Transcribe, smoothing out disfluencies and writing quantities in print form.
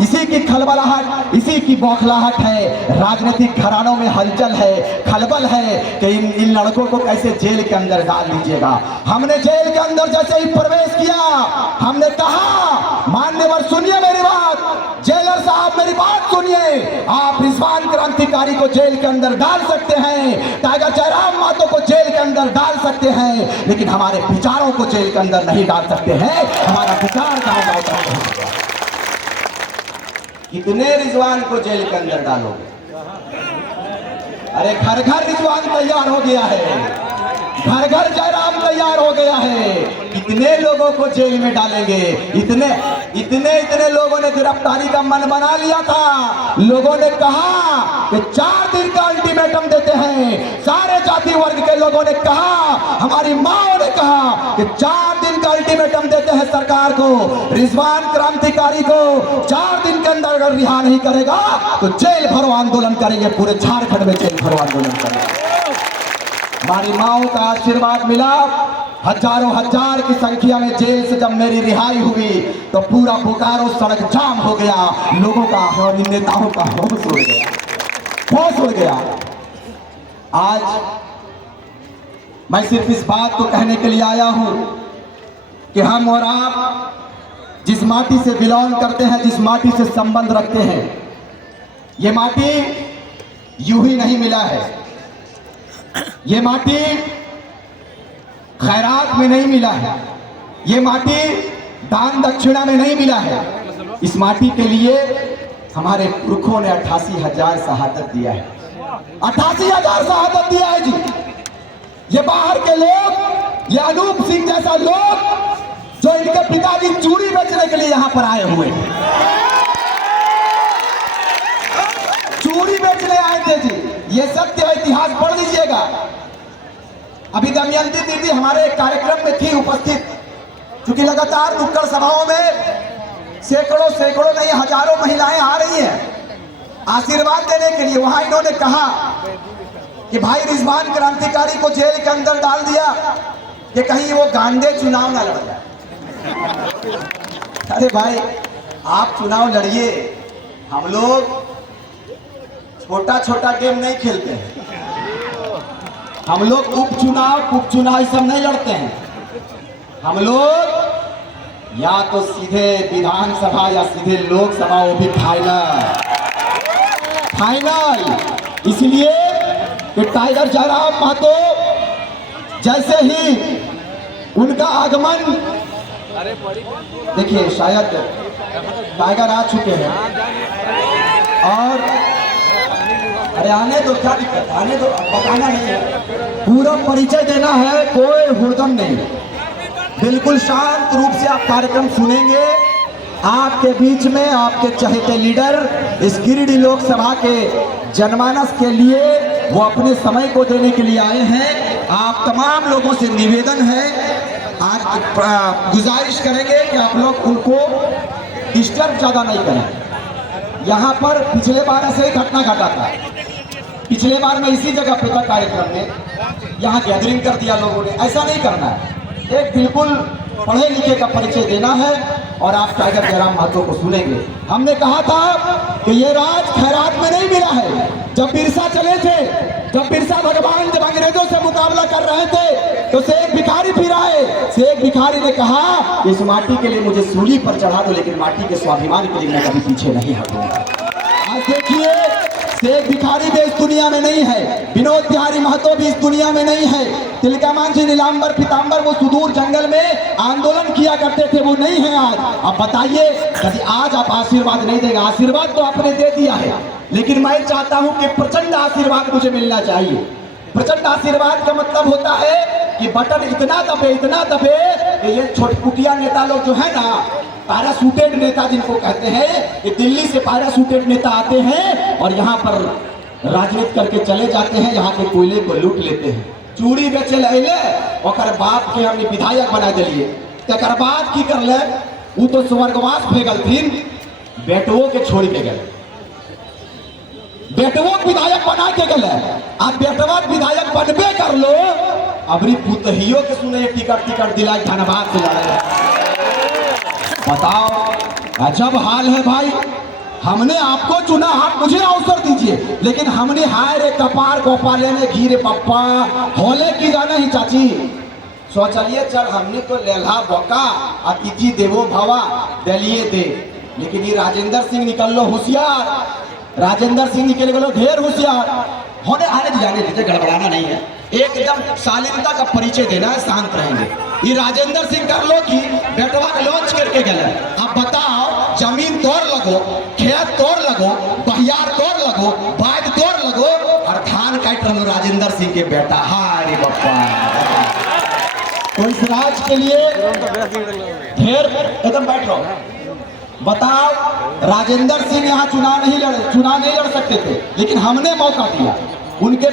इसी की खलबलाहट, इसी की बौखलाहट है। राजनीतिक घरानों में हलचल है, खलबल है कि इन लड़कों को कैसे जेल के अंदर डाल दीजिएगा। हमने जेल के अंदर जैसे ही प्रवेश किया, हमने कहा मान्यवर सुनिए मेरी बात, जेलर साहब मेरी बात सुनिए, आप रिजवान क्रांतिकारी को जेल के अंदर डाल सकते हैं, टाइगर जयराम महतो को जेल के अंदर डाल सकते हैं, लेकिन हमारे विचारों को जेल के अंदर नहीं डाल सकते हैं। हमारा विचार गाँव गाँव कितने रिजवान को जेल के अंदर डालोगे? अरे घर घर रिजवान तैयार हो गया है, घर घर जयराम तैयार हो गया है। कितने लोगों को जेल में डालेंगे? इतने लोगों ने गिरफ्तारी का मन बना लिया था। लोगों ने कहा कि 4 दिन का अल्टीमेटम देते हैं। सारे जाति वर्ग के लोगों ने कहा, हमारी माओ ने कहा कि 4 दिन का अल्टीमेटम देते हैं सरकार को। रिजवान क्रांतिकारी को 4 दिन के अंदर अगर रिहा नहीं करेगा तो जेल भरो आंदोलन करेंगे, पूरे झारखंड में जेल भरो आंदोलन करेंगे। हमारी माओ का आशीर्वाद मिला। हजारों हजार की संख्या में जेल से जब मेरी रिहाई हुई तो पूरा बोकारो सड़क जाम हो गया। लोगों का, हमारी नेताओं का होश उड़ गया, होश उड़ गया। आज मैं सिर्फ इस बात को कहने के लिए आया हूं कि हम और आप जिस माटी से बिलोंग करते हैं, जिस माटी से संबंध रखते हैं, ये माटी यूं ही नहीं मिला है। ये माटी खैरात में नहीं मिला है, ये माटी दान दक्षिणा में नहीं मिला है। इस माटी के लिए हमारे पुरखों ने 88,000 शहादत दिया है, 88,000 शहादत दिया है जी। ये बाहर के लोग, ये अनूप सिंह जैसा लोग जो इनके पिताजी चूड़ी बेचने के लिए यहां पर आए हुए हैं, चूड़ी बेचने आए थे जी। ये सत्य है, इतिहास पढ़ लीजिएगा। अभी दमयंती दीदी हमारे एक कार्यक्रम में थी उपस्थित, क्योंकि लगातार नुक्कड़ सभाओं में सैकड़ों नहीं हजारों महिलाएं आ रही हैं आशीर्वाद देने के लिए। वहां इन्होंने कहा कि भाई रिजवान क्रांतिकारी को जेल के अंदर डाल दिया कि कहीं वो गांडे चुनाव ना लड़ जाए। अरे भाई आप चुनाव लड़िए, हम लोग छोटा छोटा गेम नहीं खेलते हैं, हम लोग उपचुनाव सब नहीं लड़ते हैं। हम लोग या तो सीधे विधानसभा या सीधे लोकसभा, वो भी फाइनल। इसलिए कि टाइगर जयराम महतो जैसे ही उनका आगमन, देखिए शायद टाइगर आ चुके हैं और अरे आने दो, क्या दिक्कत, आने दो, बताना नहीं है, पूरा परिचय देना है, कोई हुड़दंग नहीं, बिल्कुल शांत रूप से आप कार्यक्रम सुनेंगे। आपके बीच में आपके चहेते लीडर इस गिरिडीह लोकसभा के जनमानस के लिए वो अपने समय को देने के लिए आए हैं। आप तमाम लोगों से निवेदन है, आज गुजारिश करेंगे कि आप लोग उनको डिस्टर्ब ज्यादा नहीं करें। यहाँ पर पिछले बार ऐसे ही घटना घटा था। पिछले बार मैं इसी जगह पे था कार्यक्रम में, यहाँ गैदरिंग कर दिया लोगों ने। ऐसा नहीं करना है, एक बिल्कुल पढ़े लिखे का परिचय देना है और आप टाइगर जयराम महतो को सुनेंगे। हमने कहा था कि ये राज खैरात में नहीं मिला है। जब बिरसा चले थे, जब बिरसा भगवान जब अंग्रेजों से मुकाबला कर रहे थे तो शेख भिखारी फिर आए। शेख भिखारी ने कहा इस माटी के लिए मुझे सूली पर चढ़ा दो, लेकिन माटी के स्वाभिमान के लिए मैं कभी पीछे नहीं हटूंगा। आज देखिए शेख भिखारी भी इस दुनिया में नहीं है, विनोद बिहारी महतो भी इस दुनिया में नहीं है, तिलका मांझी नीलांबर पीतांबर वो सुदूर जंगल में आंदोलन किया करते थे, वो नहीं है आज। अब बताइए यदि आज आप आशीर्वाद नहीं देंगे, आशीर्वाद तो आपने दे दिया है, लेकिन मैं चाहता हूं कि प्रचंड आशीर्वाद मुझे मिलना चाहिए। प्रचंड आशीर्वाद का मतलब होता है कि बटन इतना दबे कि ये छोटपुटिया नेता लोग जो है ना, पैरासूटेड नेता जिनको कहते हैं, ये दिल्ली से पैरासूटेड नेता आते हैं और यहाँ पर राजनीति करके चले जाते हैं, यहाँ के कोयले को लूट लेते हैं, चूड़ी बेचे ले और बाप के हमने विधायक बना दिलिए। तकर बाद की कर ले, वो तो स्वर्गवास भेगलथिन, बेटवो के छोड़ के गए, बेटवो विधायक बना के गए। आप बेटवा विधायक बनबे कर लो, अबरी पुतहियों के सुने टिकट दिलाई धनबाद से लड़े। बताओ अजब हाल है भाई। हमने आपको चुना, आप मुझे अवसर दीजिए, लेकिन हमने हाय रे कपार गोपाले ने घी रे पप्पा होले की जाना ही चाची सोचलिए चल हमने तो लेला बका अतिथि देवो भवा दलिए दे, लेकिन ये राजेंद्र सिंह निकल लो होशियार, राजेंद्र सिंह निकल गलो ढेर होशियार। होने आने जाने दीजिए, गड़बड़ाना नहीं है, एकदम शालीनता का परिचय देना है, शांत रहेंगे। ये राजेंद्र सिंह कर लो कि बेटवा के लॉन्च करके गए। अब बताओ जमीन तोड़ लगो, खेत तोड़ लगो, बहियार तोड़ लगो, बाग तोड़ लगो और धान काट लो राजेंद्र सिंह के बेटा। हाय रे बप्पा, तो इस राज के लिए ढेर एकदम बैठ रहो। बताओ राजेंद्र सिंह यहाँ चुनाव नहीं लड़ सकते थे, लेकिन हमने मौका दिया उनके